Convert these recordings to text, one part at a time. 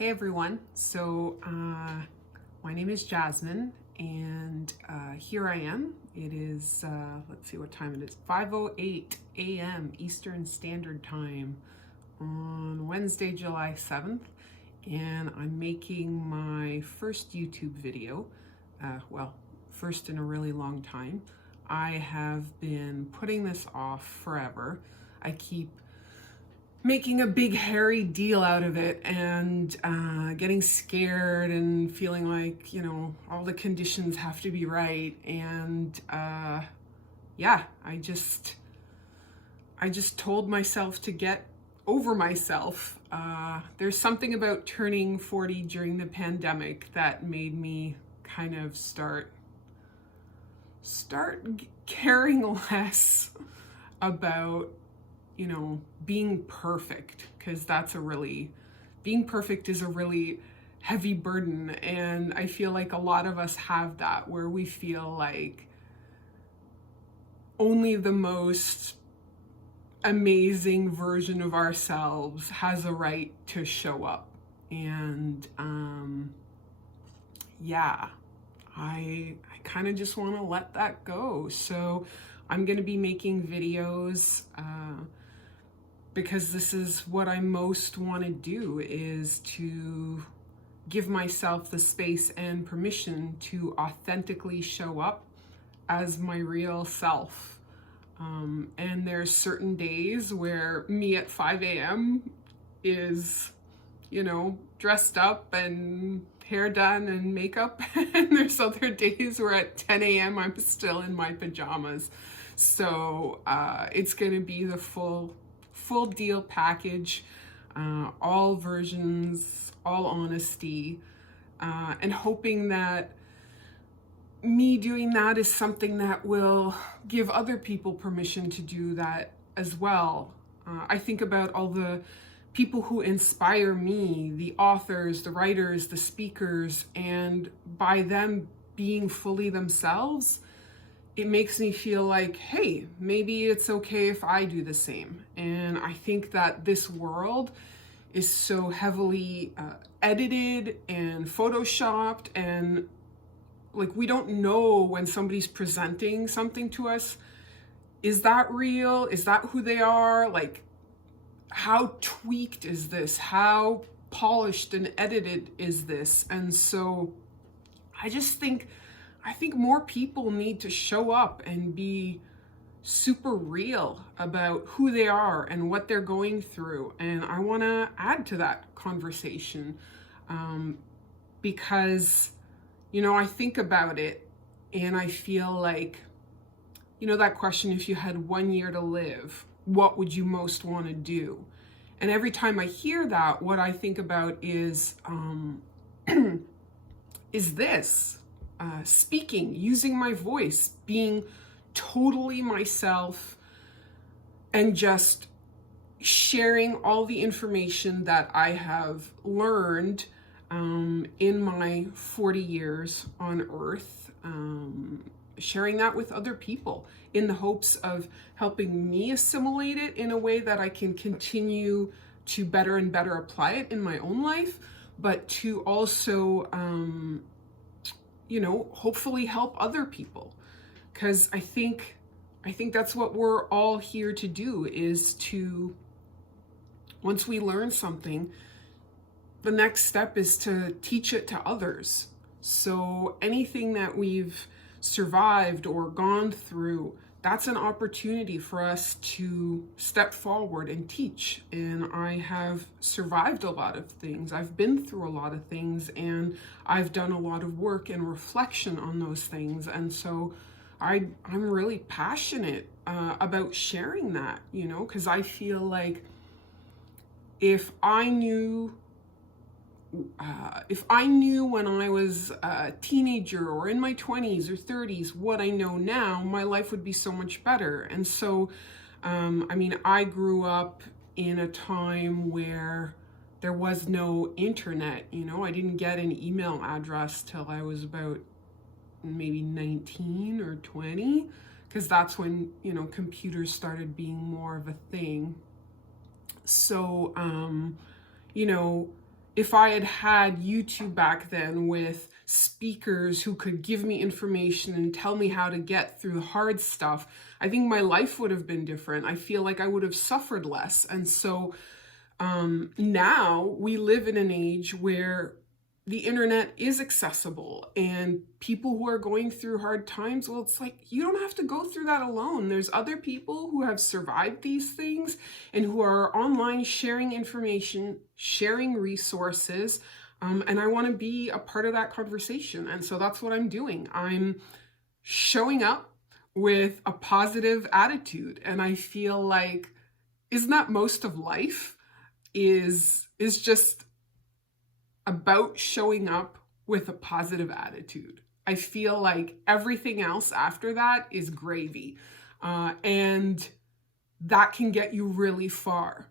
Hey everyone, my name is Jasmine and here I am. It is, let's see what time it is, 5:08 a.m. Eastern Standard Time on Wednesday, July 7th, and I'm making my first YouTube video, first in a really long time. I have been putting this off forever. I keep making a big hairy deal out of it and getting scared and feeling like, all the conditions have to be right. And I just told myself to get over myself. There's something about turning 40 during the pandemic that made me kind of start caring less about being perfect, because being perfect is a really heavy burden. And I feel like a lot of us have that, where we feel like only the most amazing version of ourselves has a right to show up. And I kind of just want to let that go. So I'm going to be making videos because this is what I most want to do, is to give myself the space and permission to authentically show up as my real self. And there's certain days where me at 5 a.m. is, dressed up and hair done and makeup. And there's other days where at 10 a.m. I'm still in my pajamas. So it's going to be the full deal package, all versions, all honesty, and hoping that me doing that is something that will give other people permission to do that as well. I think about all the people who inspire me, the authors, the writers, the speakers, and by them being fully themselves, it makes me feel like, hey, maybe it's okay if I do the same. And I think that this world is so heavily edited and photoshopped, and like, we don't know when somebody's presenting something to us. Is that real? Is that who they are? Like, how tweaked is this? How polished and edited is this? And so I think more people need to show up and be super real about who they are and what they're going through. And I want to add to that conversation because, I think about it and I feel like, that question, if you had 1 year to live, what would you most want to do? And every time I hear that, what I think about is this. Speaking, using my voice, being totally myself, and just sharing all the information that I have learned in my 40 years on Earth, sharing that with other people in the hopes of helping me assimilate it in a way that I can continue to better and better apply it in my own life, but to also hopefully help other people. Because I think that's what we're all here to do, is to, once we learn something, the next step is to teach it to others. So anything that we've survived or gone through, that's an opportunity for us to step forward and teach. And I have survived a lot of things. I've been through a lot of things, and I've done a lot of work and reflection on those things. And so I'm really passionate about sharing that, because I feel like if I knew when I was a teenager or in my 20s or 30s what I know now, my life would be so much better. And so, I grew up in a time where there was no internet. I didn't get an email address till I was about maybe 19 or 20, because that's when, computers started being more of a thing. So, if I had had YouTube back then with speakers who could give me information and tell me how to get through the hard stuff, I think my life would have been different. I feel like I would have suffered less. And so now we live in an age where the internet is accessible, and people who are going through hard times, well, it's like, you don't have to go through that alone. There's other people who have survived these things and who are online sharing information, sharing resources. And I want to be a part of that conversation. And so that's what I'm doing. I'm showing up with a positive attitude. And I feel like, isn't that most of life? Is just about showing up with a positive attitude. I feel like everything else after that is gravy. And that can get you really far.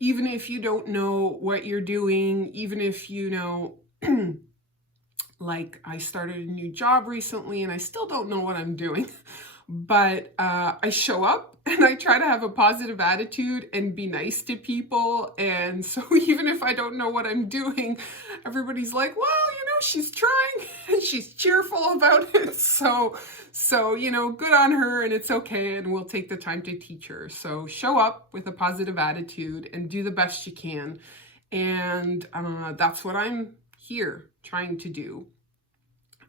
Even if you don't know what you're doing, even if you know, like I started a new job recently and I still don't know what I'm doing, but I show up and I try to have a positive attitude and be nice to people. And so even if I don't know what I'm doing, everybody's like, well, you know, she's trying and she's cheerful about it. So, you know, good on her, and it's okay. And we'll take the time to teach her. So show up with a positive attitude and do the best you can. And that's what I'm here trying to do.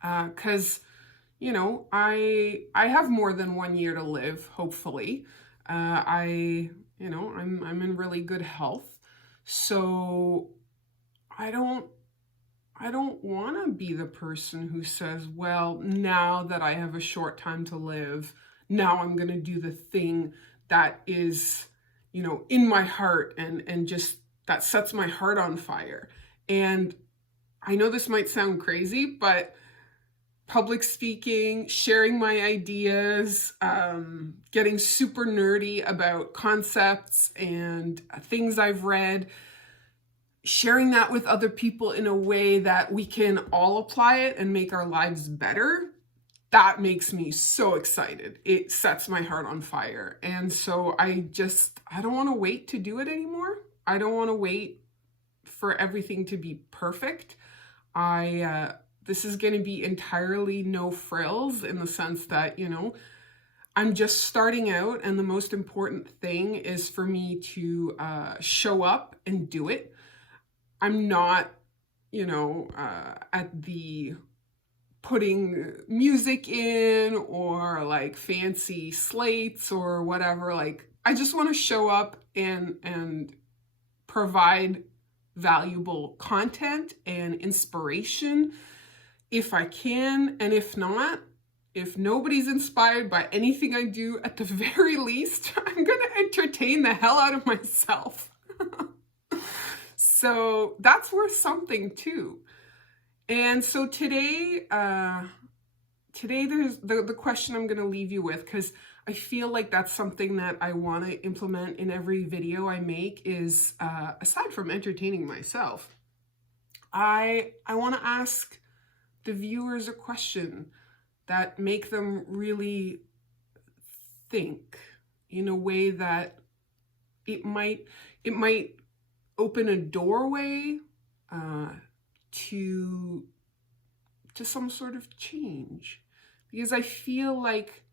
'Cause you know, I have more than 1 year to live, hopefully. You know, I'm in really good health. So I don't want to be the person who says, well, now that I have a short time to live, now I'm going to do the thing that is, you know, in my heart and just that sets my heart on fire. And I know this might sound crazy, but public speaking, sharing my ideas, getting super nerdy about concepts and things I've read, sharing that with other people in a way that we can all apply it and make our lives better, that makes me so excited. It sets my heart on fire. And so I don't want to wait to do it anymore. I don't want to wait for everything to be perfect. This is going to be entirely no frills, in the sense that, you know, I'm just starting out, and the most important thing is for me to show up and do it. I'm not, you know, at the putting music in or like fancy slates or whatever. Like, I just want to show up and provide valuable content and inspiration if I can. And if not, if nobody's inspired by anything I do, at the very least, I'm going to entertain the hell out of myself. So that's worth something too. And so today there's the question I'm going to leave you with, because I feel like that's something that I want to implement in every video I make, is aside from entertaining myself, I want to ask the viewers a question that make them really think in a way that it might open a doorway to some sort of change. Because I feel like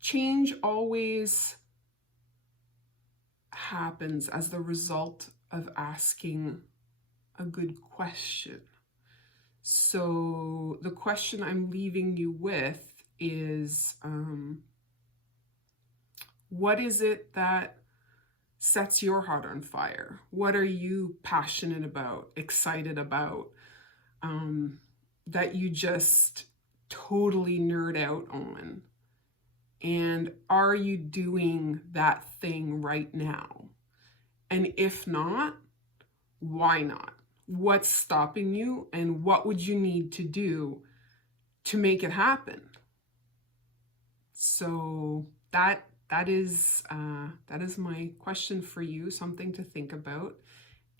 change always happens as the result of asking a good question. So the question I'm leaving you with is, what is it that sets your heart on fire? What are you passionate about, excited about, that you just totally nerd out on? And are you doing that thing right now? And if not, why not? What's stopping you, and what would you need to do to make it happen? So that is my question for you, something to think about.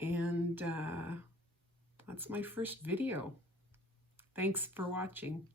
And that's my first video. Thanks for watching.